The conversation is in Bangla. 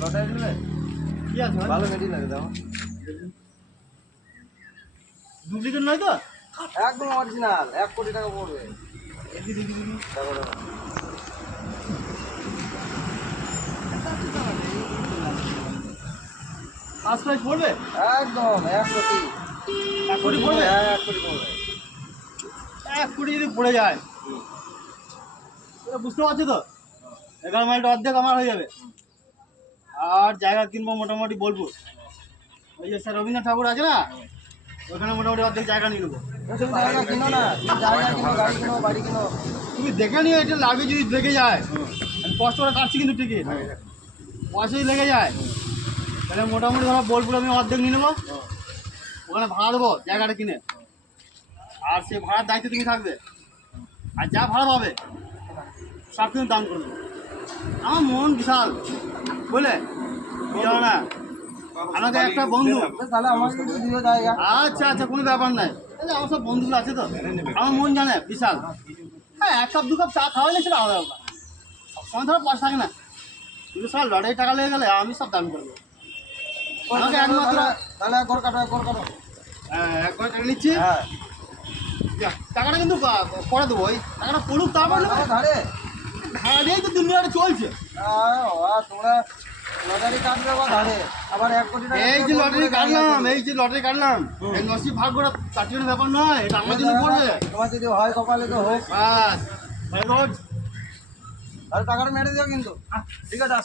লটারি নেবে? কি আছে ভাই? ভালো গাড়ি লাগে দাও। ডুপ্লিকেট নয় তো? একদম অরিজিনাল, 1 কোটি টাকা পড়বে। দেখি দেখি দেখি। দেখো দেখো। ফার্স্ট প্রাইজ পড়বে? একদম 1 কোটি। 1 কোটি পড়বে? হ্যাঁ 1 কোটি পড়বে। 1 কোটি যদি পড়ে যায় তোরা বুঝতে পারছো তো? 11 মাইলটা অর্ধেক আমার হয়ে যাবে। আর জায়গা কিনবো মোটামুটি বোলপুর। ওই যে স্যার রবীন্দ্রনাথ ঠাকুর আছে না, ওখানে মোটামুটি অর্ধেক জায়গা নিয়ে নেবো। তুমি জায়গা কিনো না, তুমি জায়গা কিনো, গাড়ি কিনো, বাড়ি কিনো। তুমি দেখে নিও, এটা লাগে যদি লেগে যায়, আমি কষ্ট করে কাটছি কিন্তু টিকিট, পয়সা যদি লেগে যায় তাহলে মোটামুটি ধরো বোলপুর আমি অর্ধেক নিয়ে নেবো, ওখানে ভাড়া দেবো জায়গাটা কিনে, আর সে ভাড়ার দায়িত্বে তুমি থাকবে, আর যা ভাড়া পাবে সব কিন্তু দান করবে। আমার মন বিশাল বুঝলে, জানো না আমাকে একটা বন্ধু, তাহলে আমাকে একটু দিও জায়গা। আচ্ছা আচ্ছা কোনো ব্যাপার নাই, এই যে আমার সব বন্ধুগুলো আছে তো, আমার মন জানে বিশাল। হ্যাঁ 1 কাপ 2 কাপ চা খাওয়াইলে সেটা আলাদা ব্যাপার, সবসময় ধরো পয়সা থাকে না, কিন্তু সব লটারি টাকা লেগে গেলে আমি সব দান করবো। আমাকে একমাত্র তাহলে একবার কাটো, একবার কাটো। একবার টাকা নিচ্ছি, হ্যাঁ যা, টাকাটা কিন্তু পরে দেবো, ওই টাকাটা পড়ুক তারপর নেবো। ধারে ভাড়া দিয়েই তো দুনিয়াটা চলছে। তোমরা লটারি কাটবে বা ধারে, আবার 1 কোটি টাকা এই যে লটারি কাটলাম, এই যে লটারি কাটলাম, এই নসিব ভাগ্যটা তার জন্য ব্যাপার নয়, এটা আমার জন্য পড়বে। তোমার যদি হয় কপালে তো হোক। বাস ভাই রোজ তাহলে টাকাটা মেরে দিও কিন্তু। ঠিক আছে।